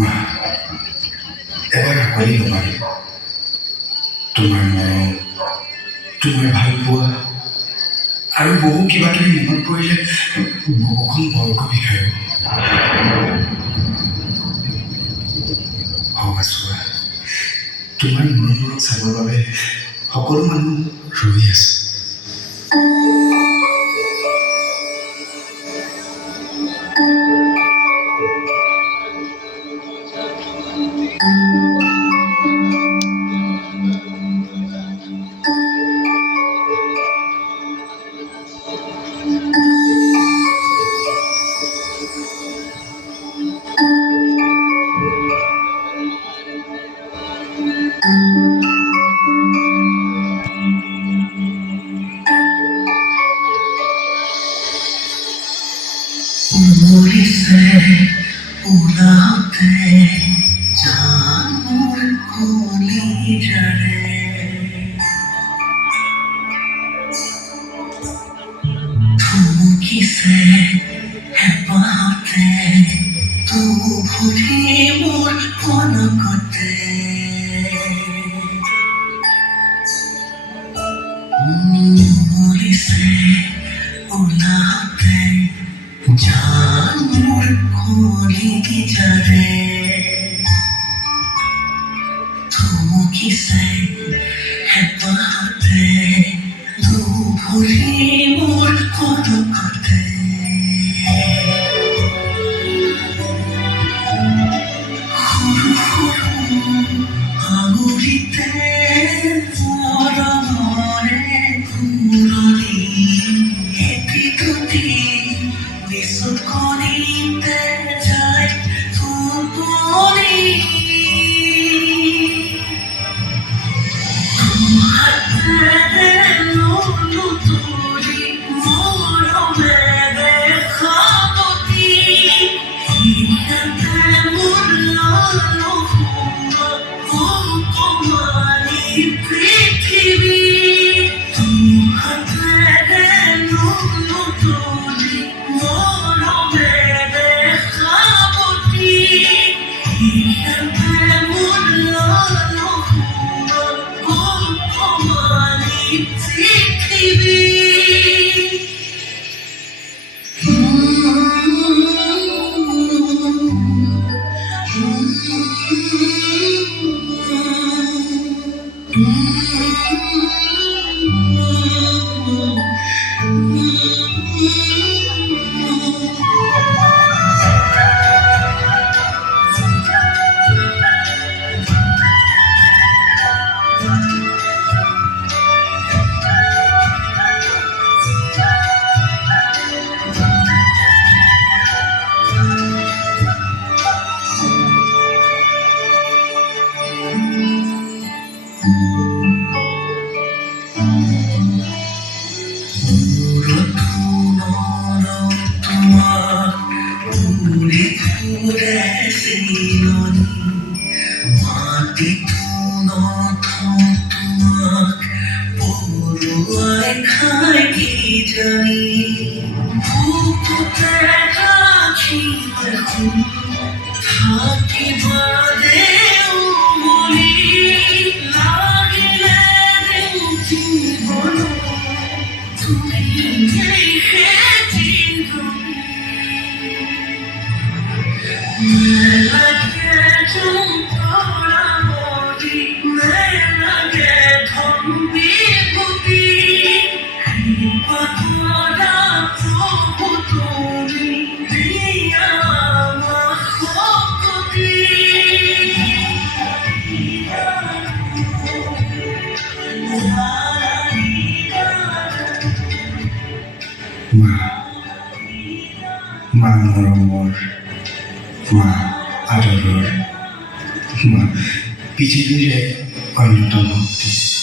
মা এবাৰ আঁকোৱালি ল'বা তোমাৰ মৰম, তোমাৰ ভাল পোৱা আৰু বহু কিবা কিবি মনত পৰিলে বুকুখন বৰকৈ বিষায়। চোৱা তোমাৰ মনোমূৰক চাবৰ বাবে সকলো মানুহ ৰৈ আছে। উড়িছে উড়াতে জানুর কলিজারে থমকিছে হেঁপাহতে তো ভৰি মোৰ পলকতে উড়িছে উড়াতে জানুর কলিজারে থমকিছে হেঁপাহতে তো ভৰি মোৰ পলকতে সৰু সৰু আঙুলিতে মৰমৰে ঘূৰণি এটি দুটি বিচকনিতে যায় টোপনি হাতেৰে ললো তুলি মৰমেৰে সাৱটি সিহঁতে মোৰ ললো অকমানি পৃথিৱী হাতেৰে ললো তুলি মৰমেৰে সাৱটি সিহঁতে মোৰ ললো অকমানি পৃথিৱী মা মৰমৰ, মা আদৰৰ, মা পৃথিৱীৰ এক অন্যতম শক্তি।